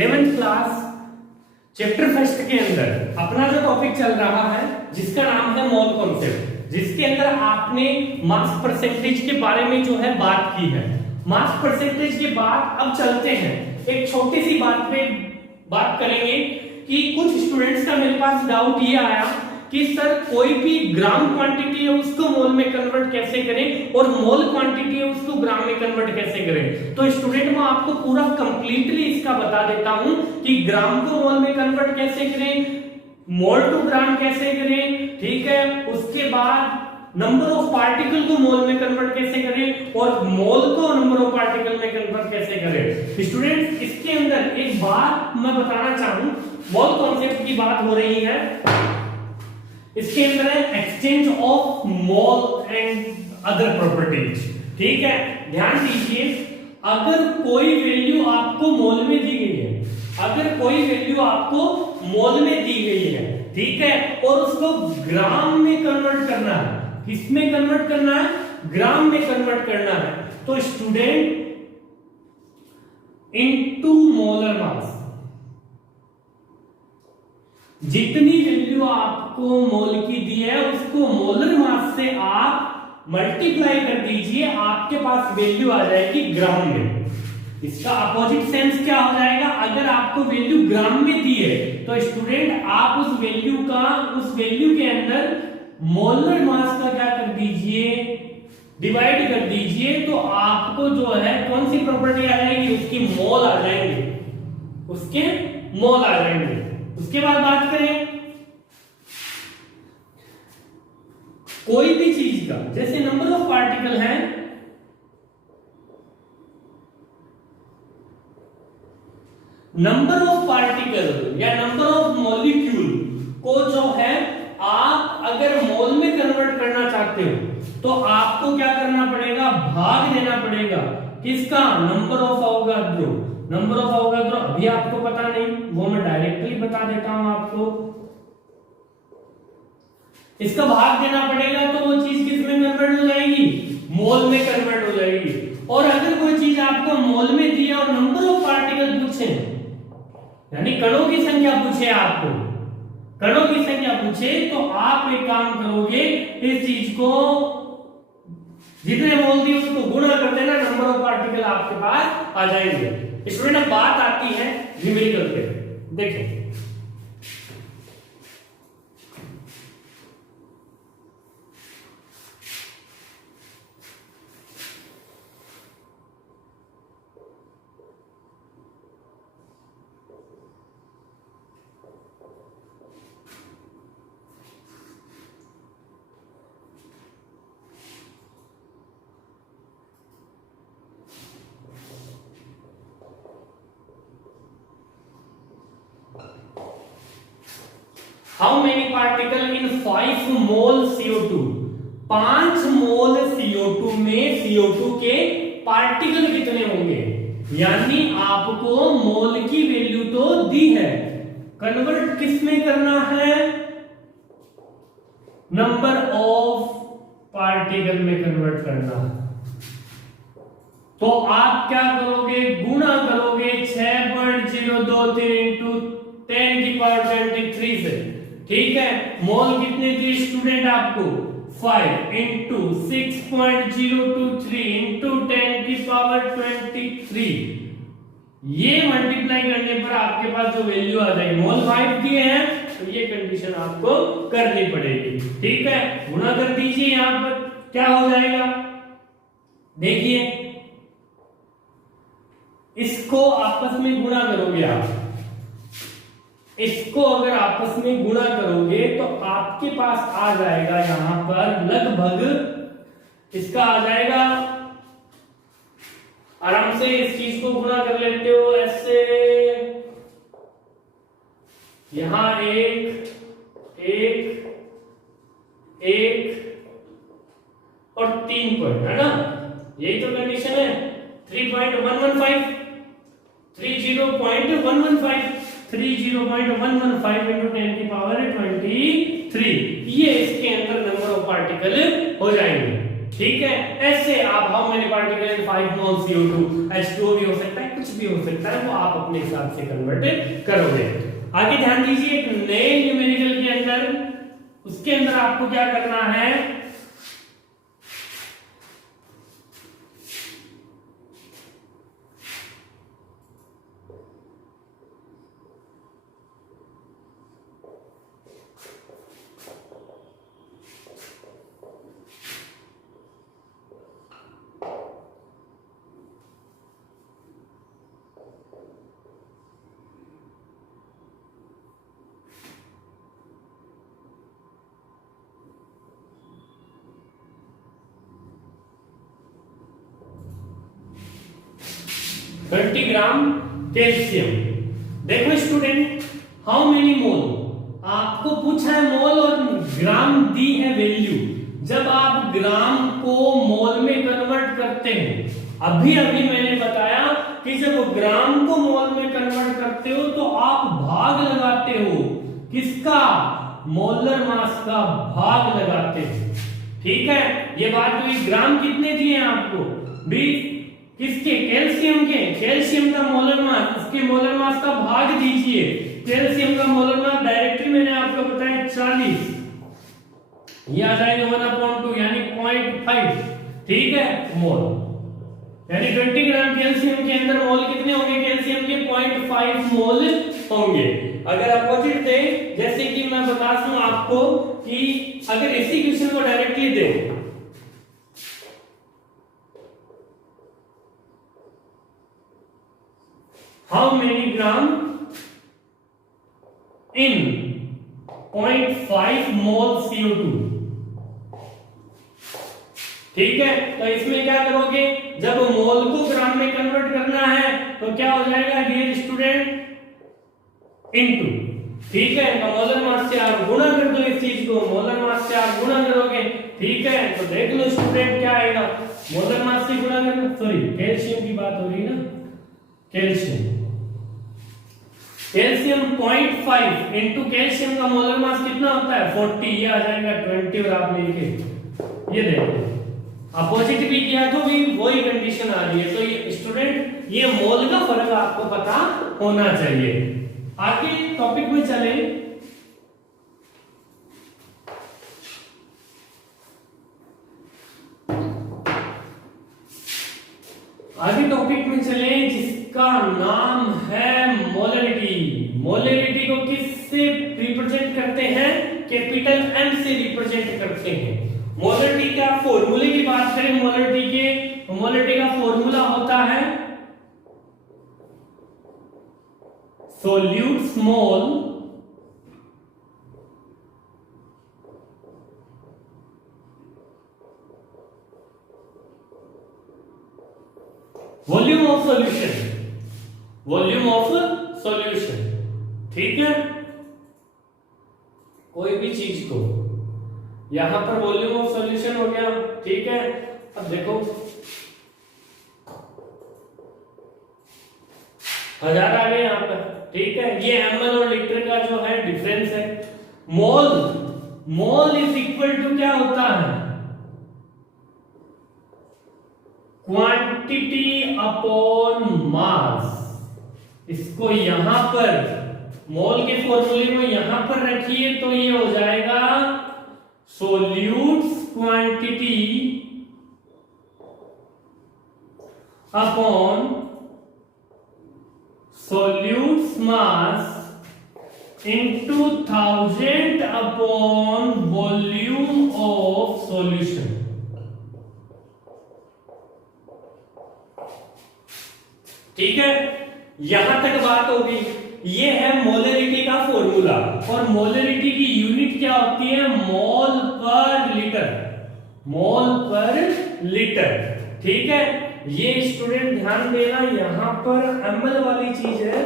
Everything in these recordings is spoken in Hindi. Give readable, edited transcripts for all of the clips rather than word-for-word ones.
11th क्लास चैप्टर फर्स्ट के अंदर अपना जो टॉपिक चल रहा है जिसका नाम है मोल कॉन्सेप्ट, जिसके अंदर आपने मास परसेंटेज के बारे में जो है बात की है। मास परसेंटेज के बाद अब चलते हैं एक छोटी सी बात पे बात करेंगे कि कुछ स्टूडेंट्स का मेरे पास डाउट ये आया कि सर कोई भी ग्राम क्वांटिटी है उसको मोल में कन्वर्ट कैसे करें और मोल क्वांटिटी है उसको ग्राम में कन्वर्ट कैसे करें। तो स्टूडेंट मैं आपको पूरा कंप्लीटली इसका बता देता हूं कि ग्राम को मोल में कन्वर्ट कैसे करें, मोल टू ग्राम कैसे करें, ठीक है। उसके बाद नंबर ऑफ पार्टिकल को मोल में कन्वर्ट कैसे करें और मोल को नंबर ऑफ पार्टिकल में कन्वर्ट कैसे करें। स्टूडेंट्स इसके अंदर एक बात मैं बताना चाहूं, मोल कॉन्सेप्ट की बात हो रही है, इसके अंदर है exchange of mole and other properties, ठीक है। ध्यान दीजिए, अगर कोई वैल्यू आपको मोल में दी गई है, अगर कोई वैल्यू आपको मोल में दी गई है, ठीक है, और उसको ग्राम में कन्वर्ट करना है, किसमें कन्वर्ट करना है, ग्राम में कन्वर्ट करना है, तो स्टूडेंट इनटू मोलर मास, जितनी वैल्यू आपको मोल की दी है उसको मोलर मास से आप मल्टीप्लाई कर दीजिए, आपके पास वैल्यू आ जाएगी ग्राम में। इसका अपोजिट सेंस क्या हो जाएगा, अगर आपको वैल्यू ग्राम में दी है तो स्टूडेंट आप उस वैल्यू के अंदर मोलर मास का क्या कर दीजिए, डिवाइड कर दीजिए, तो आपको जो है कौन सी प्रॉपर्टी आ जाएगी, उसकी मोल आ जाएंगे, उसके मोल आ जाएंगे। उसके बाद बात करें कोई भी चीज का, जैसे नंबर ऑफ पार्टिकल है, नंबर ऑफ पार्टिकल या नंबर ऑफ मॉलिक्यूल को जो है आप अगर मोल में कन्वर्ट करना चाहते हो तो आपको क्या करना पड़ेगा, भाग देना पड़ेगा, किसका, number of Avogadro. Number of Avogadro अभी आपको पता नहीं, वो मैं डायरेक्टली बता देता हूं आपको। इसका भाग देना पड़ेगा तो वो चीज किस में कन्वर्ट हो जाएगी, मोल में कन्वर्ट हो जाएगी। और अगर कोई चीज आपको मोल में दी है और नंबर ऑफ पार्टिकल पूछे, यानी कणों की संख्या पूछे, आपको कणों की संख्या पूछे, तो आप एक काम करोगे, इस चीज को जितने मोल दी उसको गुणा कर देना, नंबर ऑफ पार्टिकल आपके पास आ जाएंगे। स्टूडेंट अब बात आती है न्यूमेरिकल पे, देखें How many particle in 5 mole CO2? 5 mole CO2 में CO2 के पार्टिकल कितने होंगे, यानी आपको मोल की वैल्यू तो दी है, कन्वर्ट किस में करना है, नंबर ऑफ पार्टिकल में कन्वर्ट करना है। तो आप क्या करोगे, गुणा करोगे 6.023 इंटू 10 की पावर 23 से, ठीक है। मोल कितने थी स्टूडेंट आपको, 5 इंटू 6.023 इंटू 10 की पावर 23, ये मल्टीप्लाई करने पर आपके पास जो वैल्यू आ जाएगी, मोल 5 दिए हैं तो ये कंडीशन आपको करनी पड़ेगी, ठीक है। गुणा कर दीजिए, यहां पर क्या हो जाएगा, देखिए इसको आपस में गुणा करोगे आप, इसको अगर आपस में गुणा करोगे तो आपके पास आ जाएगा यहां पर लगभग, इसका आ जाएगा, आराम से इस चीज को गुणा कर लेते हो ऐसे, यहां एक और 3 पॉइंट है ना, यही तो कंडीशन है। 3.115 30.115 इंटू 10 की पावर 23, ये इसके अंदर नंबर ऑफ पार्टिकल हो जाएंगे, ठीक है। ऐसे आप how many particle in 5 mole CO2, H2O भी हो सकता है, कुछ भी हो सकता है, वो आप अपने हिसाब से कन्वर्ट करोगे। आगे ध्यान दीजिए, एक नए न्यूमेरिकल के अंदर, उसके अंदर आपको क्या करना है, 20 ग्राम कैल्शियम। देखो स्टूडेंट, हाउ मेनी मोल, आपको पूछा है मोल और ग्राम दी है वैल्यू। जब आप ग्राम को मोल में कन्वर्ट करते हो, अभी अभी मैंने बताया कि जब ग्राम को मोल में कन्वर्ट करते हो तो आप भाग लगाते हो, किसका, मोलर मास का भाग लगाते हो। ठीक है, ये बात हुई। ग्राम कितने दिए हैं आपको, 20, किसके, कैल्शियम के, कैल्शियम का मोलर मास, उसके मोलर मास का भाग दीजिए। कैल्शियम का मोलर मास डायरेक्टली मैंने आपको बताया 40, ये आ जाएगा 1/2 यानी 0.5। ठीक है, मोल यानी 20 ग्राम कैल्शियम के अंदर मोल कितने होंगे, कैल्शियम के 0.5 मोल होंगे। अगर अपोजिट दे, जैसे कि मैं बता दूं आपको कि अगर इसी क्वेश्चन को directly they, how many gram in 0.5 mole CO2। ठीक है, तो इसमें क्या करोगे, जब मोल को ग्राम में कन्वर्ट करना है तो क्या हो जाएगा डियर स्टूडेंट, इनटू। ठीक है, तो मोलर मास से आप गुणा कर दो इस चीज को, मोलर मास से आप गुणा करोगे। ठीक है, तो देख लो स्टूडेंट क्या आएगा, मोलर मास से गुणा करना, सॉरी कैल्शियम की बात हो रही है ना, कैल्शियम 0.5 इंटू कैल्शियम का मोलर मास कितना होता है 40, ये आ जाएगा 20 और आप मिलके ये देखो अपोजिट भी किया तो भी वही कंडीशन आ रही है। तो ये स्टूडेंट, ये मोल का फर्क आपको पता होना चाहिए। आगे टॉपिक में चले, आगे टॉपिक में चले जिसका नाम है मोलरिटी। मोलरिटी को किससे रिप्रेजेंट करते हैं, कैपिटल M से रिप्रेजेंट करते हैं। मोलरिटी का फॉर्मूले की बात करें, मोलरिटी का फॉर्मूला होता है solute mole volume of solution, volume of solution. ठीक है, कोई भी चीज को, यहां पर वॉल्यूम ऑफ सॉल्यूशन हो गया। ठीक है, अब देखो 1000 आ गए यहां पर। ठीक है, ये ml और लीटर का जो है डिफरेंस है। मोल, मोल इज इक्वल टू क्या होता है, क्वांटिटी अपॉन मास। इसको यहां पर मोल के फॉर्मूले में यहां पर रखिए तो ये हो जाएगा solutes quantity upon solute's mass into 1000 upon volume of solution. ठीक है, यहां तक बात होगी। ये है मोलरिटी का फॉर्मूला, और मोलरिटी की यूनिट क्या होती है, मोल पर लीटर, मोल पर लीटर। ठीक है, ये स्टूडेंट ध्यान देना, यहां पर ml वाली चीज है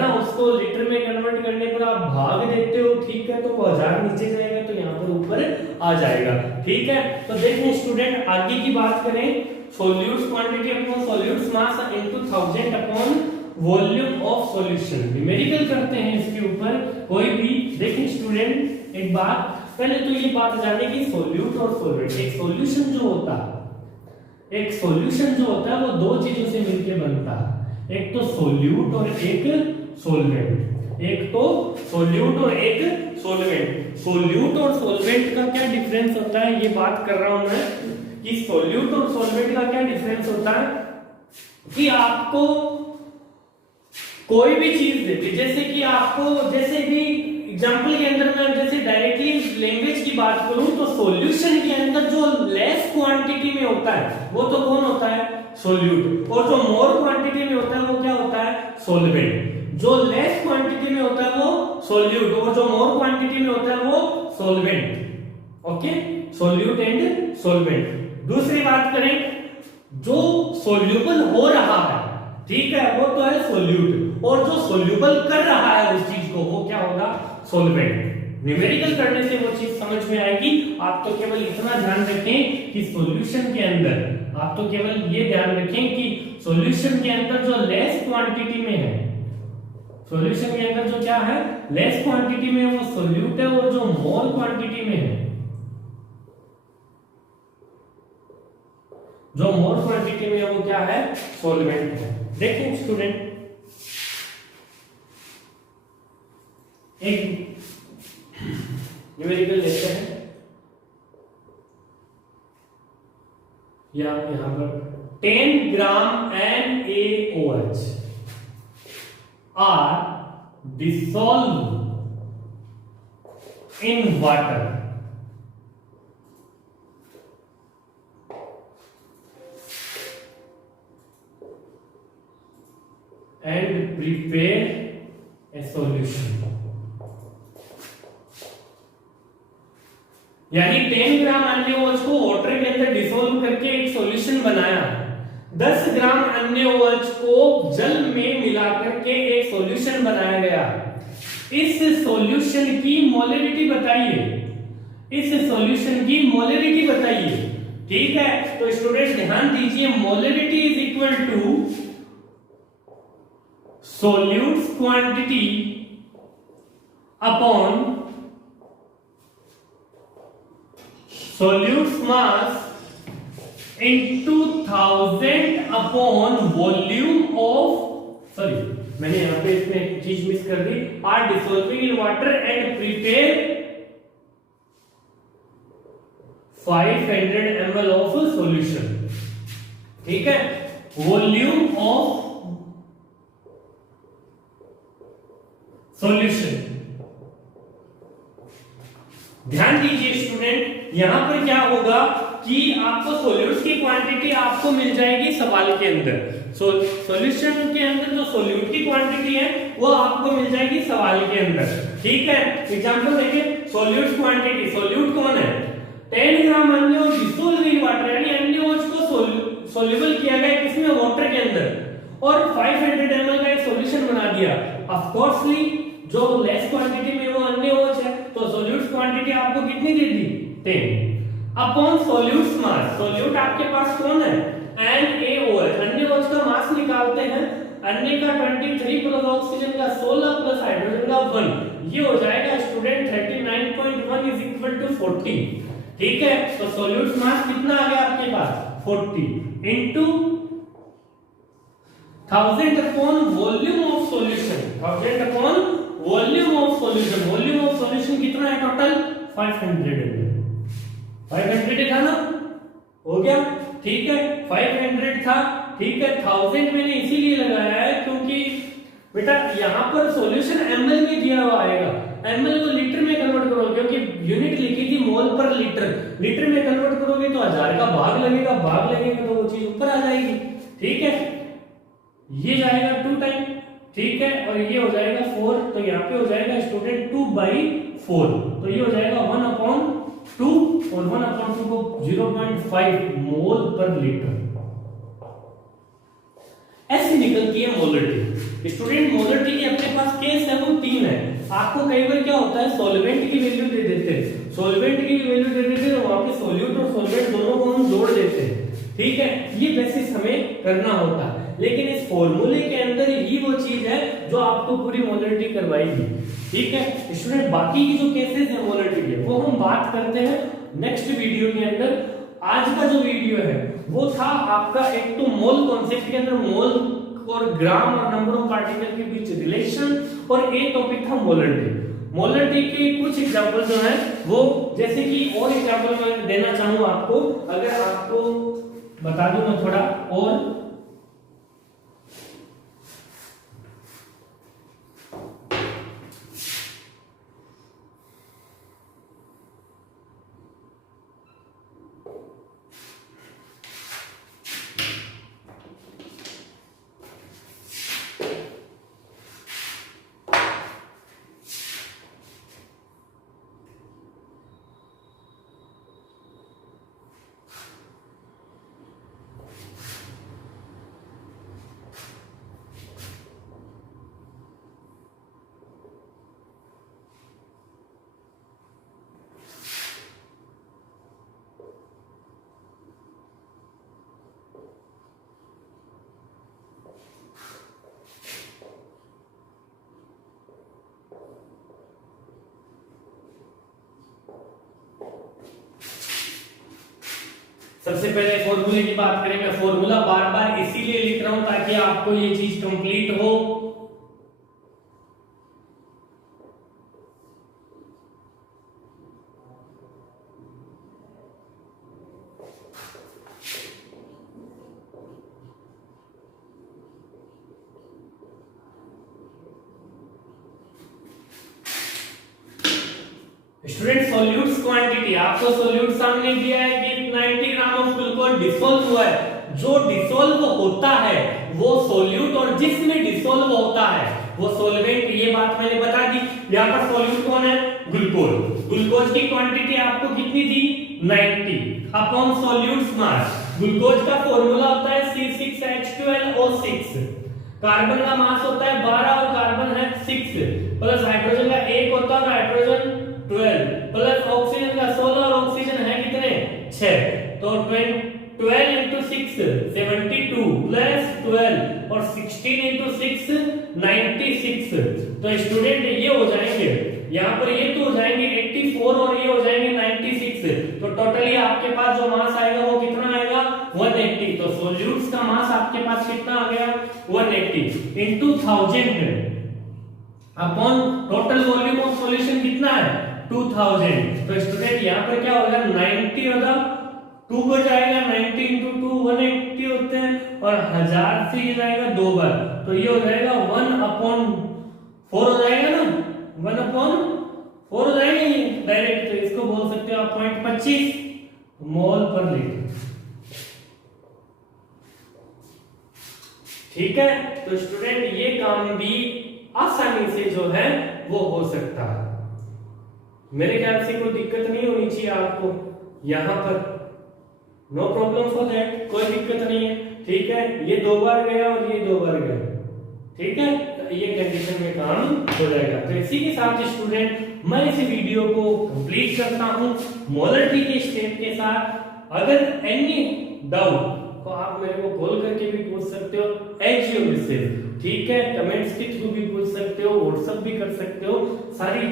ना, उसको लीटर में कन्वर्ट करने पर आप भाग देते हो। ठीक है, तो 1000 नीचे जाएगा तो यहाँ पर ऊपर आ जाएगा। ठीक है, तो देखें स्टूडेंट, आगे की बात करें, solutes quantity upon solute's mass into 1000 upon volume of solution. Numerical करते हैं इसके ऊपर कोई भी। देखें स्टूडेंट, एक बात, पहले तो ये बात जाने की सोल्यूट और सॉल्वेंट, एक सॉल्यूशन जो होता है वो दो चीजों से मिलकर बनता है। एक तो सोल्यूट और एक सोलवेंट, एक तो सोल्यूट और एक सोलवेंट। सोल्यूट और सोलवेंट का क्या डिफरेंस होता है ये बात कर रहा हूं मैं कि सोल्यूट और सोलवेंट का क्या डिफरेंस होता है कि आपको कोई भी चीज देती, जैसे कि आपको जैसे भी एग्जांपल के अंदर मैं जैसे डायरेक्टली लैंग्वेज की बात करूं तो सॉल्यूशन के अंदर जो लेस क्वांटिटी में होता है वो तो कौन होता है, सोल्यूट, और जो मोर क्वांटिटी में होता है वो क्या होता है, सोलवेंट। जो लेस क्वांटिटी में होता है वो सोल्यूट और जो मोर क्वांटिटी में होता है वो solvent. Okay, solute and solvent. दूसरी बात करें, जो सोल्यूबल हो रहा है, ठीक है, वो तो है सोल्यूट, और जो सोल्यूबल कर रहा है उस चीज को वो क्या होगा, सोलवेंट। न्यूमेरिकल करने से वो चीज समझ में आएगी। आप तो केवल इतना ध्यान रखें कि सॉल्यूशन के अंदर, आप तो केवल ये ध्यान रखें कि सॉल्यूशन के अंदर जो लेस क्वांटिटी में है, सॉल्यूशन के अंदर जो क्या है लेस क्वांटिटी में वो सोल्यूट है, और जो मोर क्वांटिटी में है, जो मोर क्वांटिटी में है वो क्या है, सोलवेंट है। देखिए स्टूडेंट, एक न्यूमेरिकल लेते हैं यहां पर 10 ग्राम NaOH are dissolved in water and prepare a solution। यानी 10 ग्राम NaOH को वाटर के अंदर डिसोल्व करके एक सॉल्यूशन बनाया, 10 ग्राम NaOH को जल में मिलाकर के एक सॉल्यूशन बनाया गया। इस सॉल्यूशन की मोलरिटी बताइए, इस सॉल्यूशन की मोलरिटी बताइए, ठीक है। तो स्टूडेंट ध्यान दीजिए, molarity is equal to solute's quantity upon solute's mass into 1000 upon volume of, sorry मैंने यहां पे इसमें एक चीज मिस कर दी, are dissolving in water and prepare 500 ml of solution, ठीक है। वॉल्यूम ऑफ सॉल्यूशन, ध्यान दीजिए स्टूडेंट, यहां पर क्या होगा कि आपको सोल्यूट्स की क्वांटिटी आपको मिल जाएगी सवाल के अंदर, सॉल्यूशन के अंदर जो सोल्यूट की क्वांटिटी है वो आपको मिल जाएगी सवाल के अंदर, ठीक है। एग्जांपल देखिए, सोल्यूट क्वांटिटी, सोल्यूट कौन है, 10 ग्राम NaOH डिसॉल्व इन वाटर, यानी NaOH को सोल्यूबल किया गया किसमें, वाटर के अंदर, और 500 ml का एक सॉल्यूशन बना दिया। ऑफ कोर्सली जो लेस क्वांटिटी में वो NaOH है, तो सोल्यूट क्वांटिटी आपको कितनी दे दी, 10 अपॉन सोल्यूट्स मास, सोल्यूट आपके पास कौन है, NaOH, NaOH का मास निकालते हैं, Na का 23 प्लस ऑक्सीजन का 16 प्लस हाइड्रोजन का 1, ये हो जाएगा स्टूडेंट 39.1 इज इक्वल टू 40, ठीक है। तो सोल्यूट्स मास कितना आ गया आपके पास, 40 into 1000 upon volume of solution, 1000 upon volume of solution, volume of solution कितना है टोटल, 500 है, 500 था ना, हो गया, ठीक है, 500 था, ठीक है। 1000 मैंने इसीलिए लगाया है क्योंकि बेटा यहां पर सॉल्यूशन ml में दिया हुआ आएगा, ml को लीटर में कन्वर्ट करो, क्योंकि यूनिट लिखी थी मोल पर लीटर, लीटर में कन्वर्ट करोगे तो 1000 का भाग लगेगा, भाग लगेगा तो वो चीज ऊपर आ जाएगी, ठीक है। ये जाएगा 2 टाइम, ठीक है, और ये हो जाएगा 4, तो यहाँ पे हो जाएगा स्टूडेंट 2/4, तो ये हो जाएगा 1/2 और 1/2 को 0.5 मोल पर लीटर, ऐसे निकलती है मोलरिटी। स्टूडेंट मोलरिटी के अपने पास केस है वो 3 है। आपको कई बार क्या होता है, सॉल्वेंट की वैल्यू दे देते हैं, सॉल्वेंट की वैल्यू दे देते हैं, तो वहां पे सोल्यूट और सॉल्वेंट दोनों को हम जोड़ देते हैं, ठीक है। ये बेसिस हमें करना होता है, लेकिन इस फॉर्मूले के अंदर ही वो चीज है जो आपको पूरी मोलरिटी करवाएगी, ठीक है स्टूडेंट। बाकी की जो केसेस है मोलरिटी के वो हम बात करते हैं नेक्स्ट वीडियो के अंदर। आज का जो वीडियो है वो था आपका एक तो मोल कॉन्सेप्ट के अंदर मोल और ग्राम और नंबर ऑफ पार्टिकल के बीच रिलेशन, और एक टॉपिक था मोलरिटी। मोलरिटी के कुछ एग्जांपल जो है वो, जैसे कि और एग्जांपल मैं देना चाहूँ आपको, अगर आपको बता दूं मैं थोड़ा और, सबसे पहले फॉर्मूले की बात करें। मैं फॉर्मूला बार बार इसीलिए लिख रहा हूं ताकि आपको ये चीज कंप्लीट हो। स्टूडेंट सॉल्यूट्स क्वांटिटी, आपको सॉल्यूट सामने दिया है कि 90 ग्राम ऑफ ग्लूकोज डिसॉल्व हुआ है। जो डिसॉल्व होता है वो सॉल्यूट, और जिसमें डिसॉल्व होता है वो सॉल्वेंट। ये बात मैंने बता दी। यहाँ पर सॉल्यूट कौन है? ग्लूकोज। ग्लूकोज की क्वांटिटी आपको कितनी दी? 90 अपॉन सॉल्यूट्स मास। ग्लूकोज का फॉर्मूला होता है C6H12O6। कार्बन का मास होता है 12 और कार्बन है 6, प्लस हाइड्रोजन का 1 होता है और हाइड्रोजन 12, प्लस ऑक्सीजन का 16 और ऑक्सीजन है कितने? 6। तो 12 into 6 72 प्लस 12 और 16 into 6 96। तो स्टूडेंट ये हो जाएंगे, यहाँ पर ये तो हो जाएंगे 84 और ये हो जाएंगे 96। तो टोटली आपके पास जो मास आएगा वो कितना आएगा? 180। तो सॉल्यूट्स का मास आपके पास कितना आ गया? 180 into 1000 upon total volume of solution कितना है? 2000। तो स्टूडेंट यहाँ पर क्या होगा? 90 होगा, 2 को जाएगा 90 into 2 180 होते हैं, और 1000 से ये जाएगा 2 बार, तो ये हो जाएगा 1/4 हो जाएगा ना, 1/4 हो जाएगा ये डायरेक्ट। तो इसको बोल सकते हो आप 0.25 मोल पर लीटर। ठीक है, तो स्टूडेंट ये काम भी आसानी से जो है वो हो सकता है। मेरे ख्याल से कोई दिक्कत नहीं होनी चाहिए आपको यहाँ पर। नो प्रॉब्लम फॉर दैट, कोई दिक्कत नहीं है। ठीक है, ये 2 बार गया और ये 2 बार गया। ठीक है, तो ये कंडीशन में काम हो जाएगा। तो इसी के साथ स्टूडेंट मैं इस वीडियो को कंप्लीट करता हूँ मोलरिटी के स्टेप के साथ। अगर एनी डाउट तो आप मेरे को कॉल करके भी पूछ सकते हो, एज यू विश। ठीक है, कमेंट्स के थ्रू भी पूछ सकते हो, व्हाट्सएप भी कर सकते हो। सारी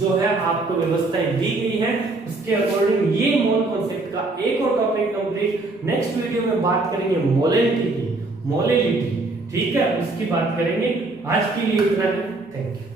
जो है आपको व्यवस्थाएं दी गई है, उसके अकॉर्डिंग ये मोल कॉन्सेप्ट का एक और टॉपिक कंप्लीट। नेक्स्ट वीडियो में बात करेंगे मोलरिटी की, मोलरिटी। ठीक है, उसकी बात करेंगे। आज के लिए इतना ही, थैंक यू।